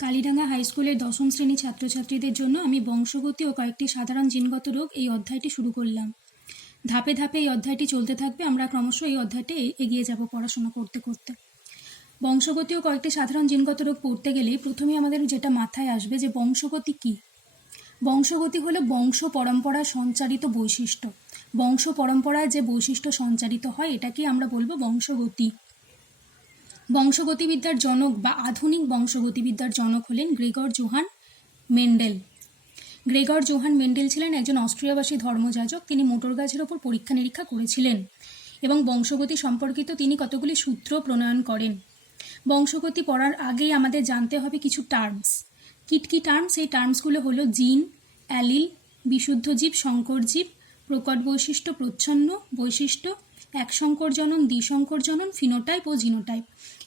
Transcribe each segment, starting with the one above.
কালিডাঙ্গা high স্কুলের দশম শ্রেণীর ছাত্রছাত্রীদের জন্য আমি বংশগতি ও কয়েকটি সাধারণ জিনগত রোগ এই অধ্যায়টি শুরু করলাম। ধাপে ধাপে এই অধ্যায়টি চলতে থাকবে, আমরা ক্রমশ এই অধ্যায়টি এগিয়ে যাব পড়াশোনা করতে করতে। বংশগতি ও কয়েকটি সাধারণ জিনগত রোগ পড়তে গেলে প্রথমে আমাদের যেটা মাথায় আসবে যে বংশগতি কী। বংশগতি হলো বংশ পরম্পরায় সঞ্চারিত বৈশিষ্ট্য। বংশ পরম্পরায় যে বৈশিষ্ট্য সঞ্চারিত হয় এটাকে আমরা বলবো বংশগতি। বংশগতিবিদ্যার জনক বা আধুনিক বংশগতিবিদ্যার জনক হলেন Gregor Johann Mendel. Gregor Johann Mendel ছিলেন একজন অস্ট্রিয়াবাসী ধর্মযাজক। তিনি মোটর গাছের ওপর পরীক্ষা নিরীক্ষা করেছিলেন এবং বংশগতি সম্পর্কিত তিনি কতগুলি সূত্র প্রণয়ন করেন। বংশগতি পড়ার আগেই আমাদের জানতে হবে কিছু টার্মস। কি টার্মস? এই টার্মসগুলো হলো জিন, অ্যালিল, বিশুদ্ধ জীব, সংকর জীব, প্রকট বৈশিষ্ট্য, প্রচ্ছন্ন বৈশিষ্ট্য, এক সংকর জনন, দ্বিসংকর জনন, ফিনোটাইপ ও জিনোটাইপ।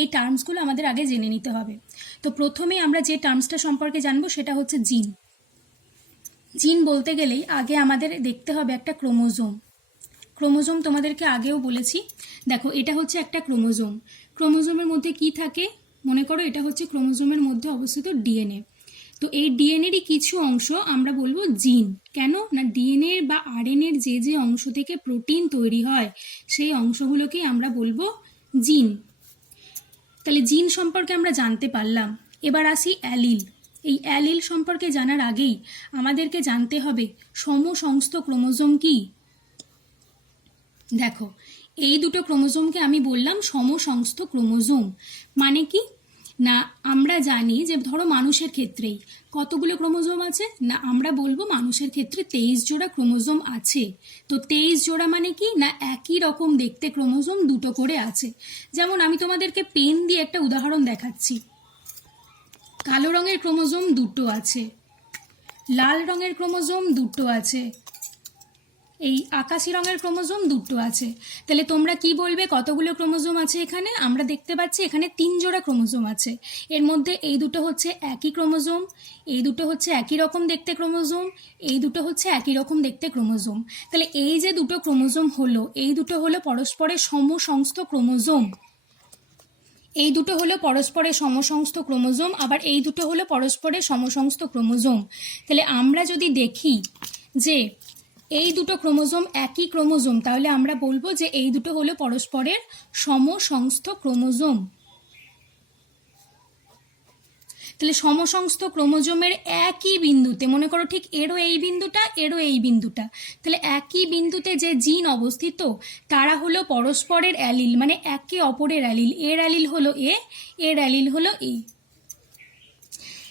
এই টার্মসগুলো আমাদের আগে জেনে নিতে হবে। তো প্রথমেই আমরা যে টার্মসটা সম্পর্কে জানবো সেটা হচ্ছে জিন। জিন বলতে গেলেই আগে আমাদের দেখতে হবে একটা ক্রোমোজোম। ক্রোমোজোম তোমাদেরকে আগেও বলেছি। দেখো, এটা হচ্ছে একটা ক্রোমোজোম। ক্রোমোজোমের মধ্যে কি থাকে? মনে করো এটা হচ্ছে ক্রোমোজোমের মধ্যে অবস্থিত ডিএনএ। তো এই ডিএনএরই কিছু অংশ আমরা বলবো জিন। কেন না, ডিএনএ বা আরএনএর যে অংশ থেকে প্রোটিন তৈরি হয় সেই অংশগুলোকেই আমরা বলবো জিন। তাহলে জিন সম্পর্কে আমরা জানতে পারলাম। এবার আসি অ্যালিল। এই অ্যালিল সম্পর্কে জানার আগেই আমাদেরকে জানতে হবে সমসংস্থ ক্রোমোজোম কি। দেখো, এই দুটো ক্রোমোজোমকে আমি বললাম সমসংস্থ ক্রোমোজোম। মানে কি না, আমরা জানি যে ধরো মানুষের ক্ষেত্রেই কতগুলো ক্রোমোজোম আছে না, আমরা বলবো মানুষের ক্ষেত্রে 23 জোড়া ক্রোমোজোম আছে। তো 23 জোড়া মানে কি না, একই রকম দেখতে ক্রোমোজোম দুটো করে আছে। যেমন আমি তোমাদেরকে পেন দিয়ে একটা উদাহরণ দেখাচ্ছি। কালো রঙের ক্রোমোজোম দুটো আছে, লাল রঙের ক্রোমোজোম দুটো আছে, এই আকাশি রঙের ক্রোমোজোম দুটো আছে। তাহলে তোমরা কি বলবে কতগুলো ক্রোমোজোম আছে এখানে? আমরা দেখতে পাচ্ছি এখানে 3 জোড়া ক্রোমোজোম আছে। এর মধ্যে এই দুটো হচ্ছে একই ক্রোমোজোম, এই দুটো হচ্ছে একই রকম দেখতে ক্রোমোজোম, এই দুটো হচ্ছে একই রকম দেখতে ক্রোমোজোম। তাহলে এই যে দুটো ক্রোমোজোম হলো, এই দুটো হলো পরস্পরের সমসংস্থ ক্রোমোজোম। এই দুটো হলো পরস্পরের সমসংস্থ ক্রোমোজোম, আবার এই দুটো হলো পরস্পরের সমসংস্থ ক্রোমোজোম। তাহলে আমরা যদি দেখি যে এই দুটো ক্রোমোজোম একই ক্রোমোজোম, তাহলে আমরা বলবো যে এই দুটো হলো পরস্পরের সমসংস্থ ক্রোমোজোম। তাহলে সমসংস্থ ক্রোমোজোমের একই বিন্দুতে, মনে করো ঠিক এরও এই বিন্দুটা, এরও এই বিন্দুটা, তাহলে একই বিন্দুতে যে জিন অবস্থিত তারা হলো পরস্পরের অ্যালিল, মানে একে অপরের অ্যালিল। এর অ্যালিল হলো এ, এর অ্যালিল হলো এ।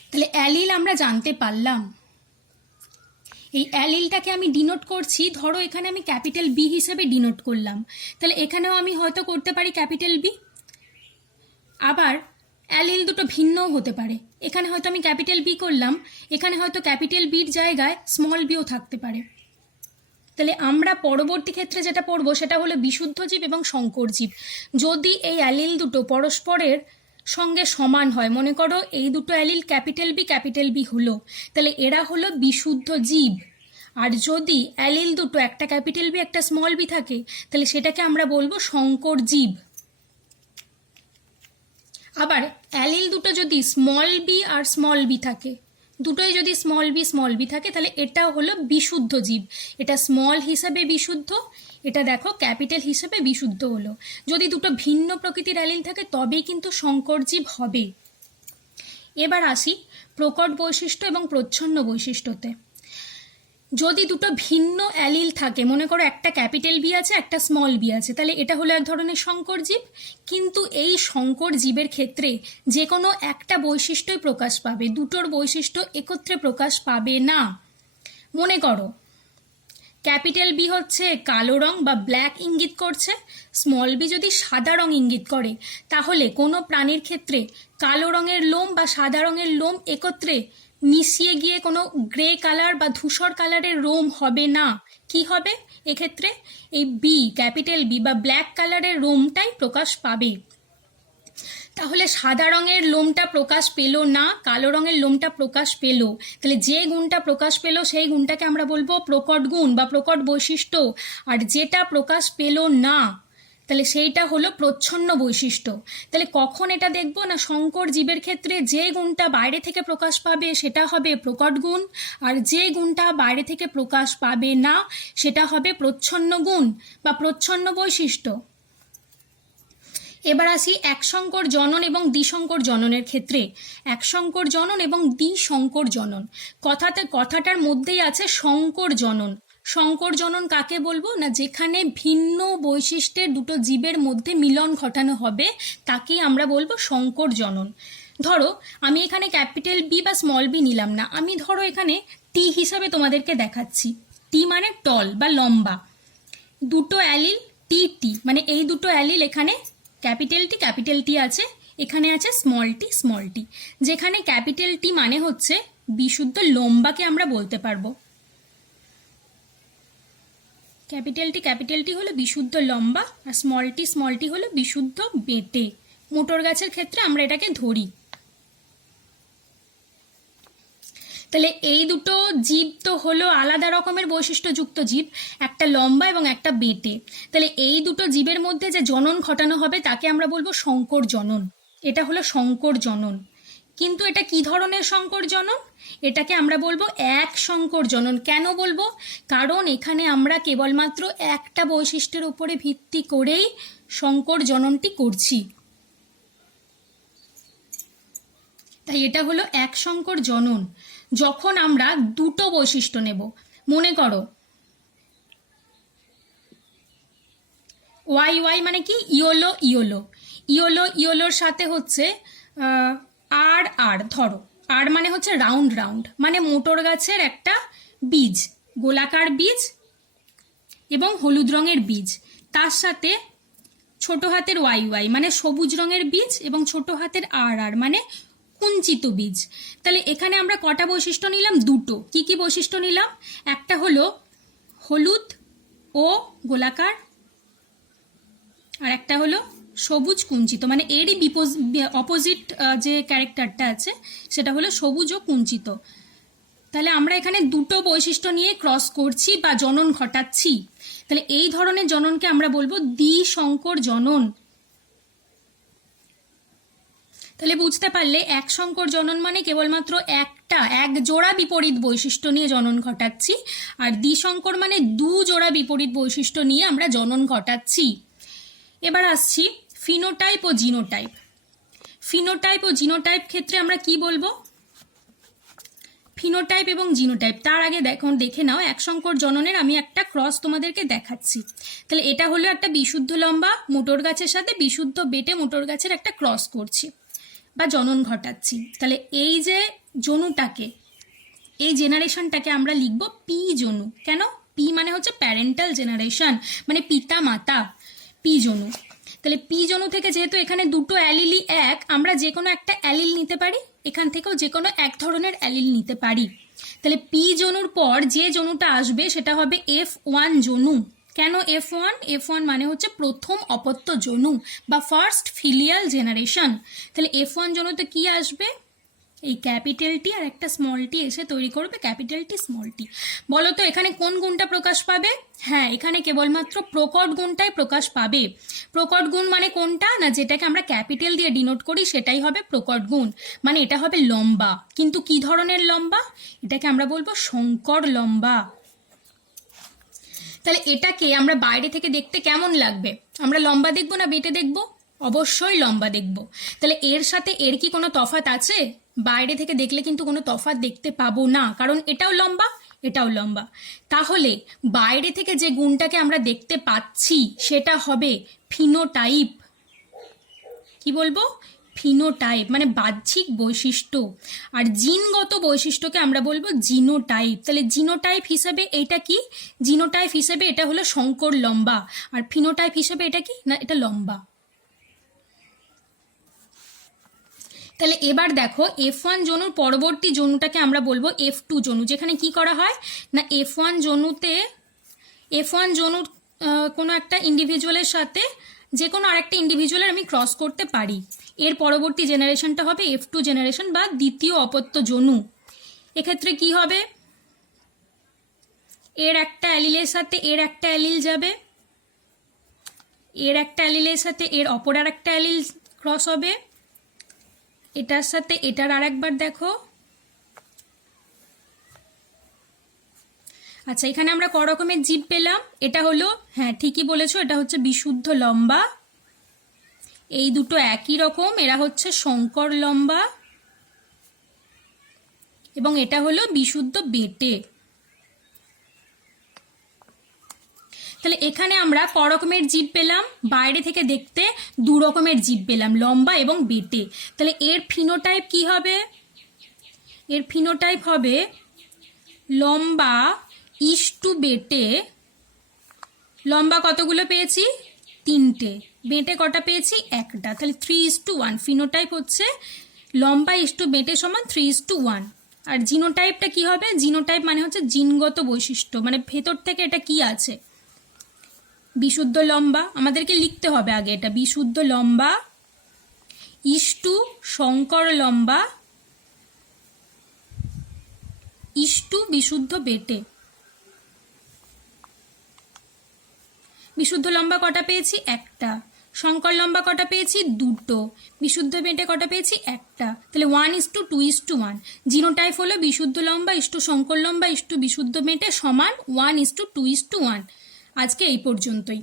তাহলে অ্যালিল আমরা জানতে পারলাম। এই অ্যালিলটাকে আমি ডিনোট করছি, ধরো এখানে আমি ক্যাপিটাল বি হিসেবে ডিনোট করলাম, তাহলে এখানেও আমি হয়তো করতে পারি ক্যাপিটাল বি। আবার অ্যালিল দুটো ভিন্নও হতে পারে। এখানে হয়তো আমি ক্যাপিটাল বি করলাম, এখানে হয়তো ক্যাপিটাল বির জায়গায় স্মল বিও থাকতে পারে। তাহলে আমরা পরবর্তী ক্ষেত্রে যেটা পড়বো সেটা হলো বিশুদ্ধ জীব এবং সংকর জীব। যদি এই অ্যালিল দুটো পরস্পরের সঙ্গে সমান হয়, মনে করো এই দুটো অ্যালিল ক্যাপিটাল বি হলো, তাহলে এরা হলো বিশুদ্ধ জীব। আর যদি অ্যালিল দুটো একটা ক্যাপিটাল বি একটা স্মল বি থাকে, তাহলে সেটাকে আমরা বলবো সংকর জীব। আবার অ্যালিল দুটো যদি স্মল বি আর স্মল বি থাকে, দুটোই যদি স্মল বি থাকে, তাহলে এটাও হলো বিশুদ্ধ জীব। এটা স্মল হিসাবে বিশুদ্ধ, এটা দেখো ক্যাপিটাল হিসাবে বিশুদ্ধ হলো। যদি দুটো ভিন্ন প্রকৃতির অ্যালিল থাকে তবেই কিন্তু সংকর জীব হবে। এবার আসি প্রকট বৈশিষ্ট্য এবং প্রচ্ছন্ন বৈশিষ্ট্যতে। যদি দুটো ভিন্ন অ্যালিল থাকে, মনে করো একটা ক্যাপিটাল বি আছে একটা স্মল বি আছে, তাহলে এটা হলো এক ধরনের সংকর জীব। কিন্তু এই সংকর জীবের ক্ষেত্রে যে কোনো একটা বৈশিষ্ট্যই প্রকাশ পাবে, দুটোর বৈশিষ্ট্য একত্রে প্রকাশ পাবে না। মনে করো ক্যাপিটাল বি হচ্ছে কালো রং বা ব্ল্যাক ইঙ্গিত করছে, স্মল বি যদি সাদা রং ইঙ্গিত করে, তাহলে কোনো প্রাণীর ক্ষেত্রে কালো রঙের লোম বা সাদা রঙের লোম একত্রে মিশিয়ে গিয়ে কোনো গ্রে কালার বা ধূসর কালারের লোম হবে না। কি হবে এক্ষেত্রে? এই বি, ক্যাপিটাল বি বা ব্ল্যাক কালারের লোমটাই প্রকাশ পাবে। তাহলে সাদা রঙের লোমটা প্রকাশ পেল না, কালো রঙের লোমটা প্রকাশ পেল, তাহলে যে গুণটা প্রকাশ পেল সেই গুণটাকে আমরা বলবো প্রকট গুণ বা প্রকট বৈশিষ্ট্য। আর যেটা প্রকাশ পেল না তাহলে সেইটা হলো প্রচ্ছন্ন বৈশিষ্ট্য। তাহলে কখন এটা দেখব না, সংকর জীবের ক্ষেত্রে যে গুণটা বাইরে থেকে প্রকাশ পাবে সেটা হবে প্রকট গুণ, আর যে গুণটা বাইরে থেকে প্রকাশ পাবে না সেটা হবে প্রচ্ছন্ন গুণ বা প্রচ্ছন্ন বৈশিষ্ট্য। এবার আসি একসংকর জনন এবং দ্বিসংকর জননের ক্ষেত্রে। একসংকর জনন এবং দ্বিসংকর জনন, কথাটার মধ্যেই আছে সংকর জনন। সংকর জনন কাকে বলবো না, যেখানে ভিন্ন বৈশিষ্ট্যের দুটো জীবের মধ্যে মিলন ঘটানো হবে তাকেই আমরা বলবো সংকর জনন। ধরো আমি এখানে ক্যাপিটাল বি বা স্মল বি নিলাম না, আমি ধরো এখানে টি হিসাবে তোমাদেরকে দেখাচ্ছি। টি মানে টল বা লম্বা, দুটো অ্যালিল টি টি, মানে এই দুটো অ্যালিল এখানে ক্যাপিটাল টি আছে, এখানে আছে স্মল টি। যেখানে ক্যাপিটাল টি মানে হচ্ছে বিশুদ্ধ লম্বাকে আমরা বলতে পারবো। ক্যাপিটাল টি হলো বিশুদ্ধ লম্বা, আর স্মল টি হলো বিশুদ্ধ বেঁটে। মোটর গাছের ক্ষেত্রে আমরা এটাকে ধরি। তাহলে এই দুটো জীব তো হলো আলাদা রকমের বৈশিষ্ট্যযুক্ত জীব, একটা লম্বা এবং একটা বেঁটে। তাহলে এই দুটো জীবের মধ্যে যে জনন ঘটানো হবে তাকে আমরা বলবো সংকর জনন। এটা হলো সংকর জনন। কিন্তু এটা কি ধরনের সংকর জনন? এটাকে আমরা বলবো এক সংকর জনন। কেন বলবো? কারণ এখানে আমরা কেবলমাত্র একটা বৈশিষ্ট্যের উপরে ভিত্তি করেই সংকর জননটি করছি, তাই এটা হলো এক সংকর জনন। যখন আমরা দুটো বৈশিষ্ট্য নেব, মনে করো ওয়াই মানে কি, ইয়োলোর সাথে হচ্ছে আর ধরো আর মানে হচ্ছে রাউন্ড, মানে মোটর গাছের একটা বীজ, গোলাকার বীজ এবং হলুদ রঙের বীজ, তার সাথে ছোট হাতের ওয়াই মানে সবুজ রঙের বীজ এবং ছোট হাতের আর মানে কুঞ্চিত বীজ। তাহলে এখানে আমরা কটা বৈশিষ্ট্য নিলাম? দুটো। কি কি বৈশিষ্ট্য নিলাম? একটা হলো হলুদ ও গোলাকার, আর একটা হলো সবুজ কুঞ্চিত, মানে এরই অপোজিট যে ক্যারেক্টারটা আছে সেটা হলো সবুজ ও কুঞ্চিত। তাহলে আমরা এখানে দুটো বৈশিষ্ট্য নিয়ে ক্রস করছি বা জনন ঘটাচ্ছি। তাহলে এই ধরনের জননকে আমরা বলবো দ্বিসংকর জনন। তাহলে বুঝতে পারলে এক সংকর জনন মানে কেবলমাত্র এক জোড়া বিপরীত বৈশিষ্ট্য নিয়ে জনন ঘটাচ্ছি, আর দ্বিসংকর মানে দু জোড়া বিপরীত বৈশিষ্ট্য নিয়ে আমরা জনন ঘটাচ্ছি। এবার আসছি ফিনোটাইপ ও জিনোটাইপ। ফিনোটাইপ ও জিনোটাইপ ক্ষেত্রে আমরা কি বলবো? ফিনোটাইপ এবং জিনোটাইপ, তার আগে দেখে নাও এক সংকর জননের আমি একটা ক্রস তোমাদেরকে দেখাচ্ছি। তাহলে এটা হলো একটা বিশুদ্ধ লম্বা মোটর গাছের সাথে বিশুদ্ধ বেটে মোটর গাছের একটা ক্রস করছি বা জনন ঘটাচ্ছি। তাহলে এই যে জনুটাকে, এই জেনারেশনটাকে আমরা লিখবো পি জনু। কেন? পি মানে হচ্ছে প্যারেন্টাল জেনারেশন, মানে পিতা মাতা, পি জনু। তাহলে পি জনু থেকে যেহেতু এখানে দুটো অ্যালিলই এক, আমরা যে কোনো একটা অ্যালিল নিতে পারি, এখান থেকেও যে কোনো এক ধরনের অ্যালিল নিতে পারি। তাহলে পি জনুর পর যে জনুটা আসবে সেটা হবে F1 জনু। কেন F1? F1 মানে হচ্ছে প্রথম অপত্য জনু বা ফার্স্ট ফিলিয়াল জেনারেশন। তাহলে F1 জনুতে কি আসবে? এই ক্যাপিটাল টি আর একটা স্মল টি এসে তৈরি করবে ক্যাপিটাল টি স্মল টি। বলো তো এখানে কোন গুণটা প্রকাশ পাবে? হ্যাঁ, এখানে কেবলমাত্র প্রকট গুণটাই প্রকাশ পাবে। প্রকট গুণ মানে কোনটা? না যেটাকে আমরা ক্যাপিটাল দিয়ে ডিনোট করি সেটাই হবে প্রকট গুণ, মানে এটা হবে লম্বা। কিন্তু কি ধরনের লম্বা? এটাকে আমরা বলবো সংকর লম্বা। তাহলে এটাকে আমরা বাইরে থেকে দেখতে কেমন লাগবে? আমরা লম্বা দেখবো না বেটে দেখবো? অবশ্যই লম্বা দেখব। তাহলে এর সাথে এর কি কোনো তফাৎ আছে? বাইরে থেকে দেখলে কিন্তু কোনো তফাৎ দেখতে পাবো না, কারণ এটাও লম্বা এটাও লম্বা। তাহলে বাইরে থেকে যে গুণটাকে আমরা দেখতে পাচ্ছি সেটা হবে ফিনোটাইপ। কি বলবো? ফিনোটাইপ মানে বাহ্যিক বৈশিষ্ট্য। আর জিনগত বৈশিষ্ট্যকে আমরা বলবো জিনোটাইপ। তাহলে জিনোটাইপ হিসেবে এটা কি? জিনোটাইপ হিসেবে এটা হলো সংকর লম্বা, আর ফিনোটাইপ হিসেবে এটা কি? না এটা লম্বা। তাহলে এবার দেখো F1 জনুর পরবর্তী জনুটাকে আমরা বলবো F2 জনু, যেখানে কি করা হয় না F1 জনুর কোনো একটা ইন্ডিভিজুয়ালের সাথে যে কোনো আরেকটা ইন্ডিভিজুয়ালের আমি ক্রস করতে পারি। এর পরবর্তী জেনারেশনটা হবে F2 জেনারেশন বা দ্বিতীয় অপত্য জনু। এক্ষেত্রে কি হবে? এর একটা অ্যালিলের সাথে এর একটা অ্যালিল যাবে, এর একটা অ্যালিলের সাথে এর অপর আর একটা অ্যালিল ক্রস হবে, এটার সাথে এটার আর একবার দেখো। আচ্ছা, এখানে আমরা ক রকমের জীব পেলাম? এটা হলো, হ্যাঁ ঠিকই বলেছো, এটা হচ্ছে বিশুদ্ধ লম্বা। এই দুটো একই রকম, এরা হচ্ছে শঙ্কর লম্বা। এবং এটা হলো বিশুদ্ধ বেটে। তাহলে এখানে আমরা ক রকমের জীব পেলাম? বাইরে থেকে দেখতে দু রকমের জীব পেলাম, লম্বা এবং বেটে। তাহলে এর ফিনোটাইপ কি হবে? এর ফিনোটাইপ হবে লম্বা ইস্টু বেটে। লম্বা কতগুলো পেয়েছি? 3টে। বেটে কটা পেয়েছি? একটা। তাহলে 3:1 ফিনোটাইপ হচ্ছে লম্বা ইস্টু বেটে সমান 3:1। আর জিনোটাইপটা কি হবে? জিনোটাইপ মানে হচ্ছে জিনগত বৈশিষ্ট্য, মানে ভেতর থেকে এটা কি আছে। বিশুদ্ধ লম্বা আমাদেরকে লিখতে হবে আগে, এটা বিশুদ্ধ লম্বা ইস্টু শঙ্কর লম্বা ইস্টু বিশুদ্ধ বেটে। বিশুদ্ধ লম্বা কটা পেয়েছি? একটা। শঙ্কর লম্বা কটা পেয়েছি? দুটো। বিশুদ্ধ বেটে কটা পেয়েছি? একটা। তাহলে 1:2:1। জিনোটাইপ হলো বিশুদ্ধ লম্বা ইস্টু শঙ্কর লম্বা ইস্টু বিশুদ্ধ বেটে সমান 1:2:1। আজকে এই পর্যন্তই।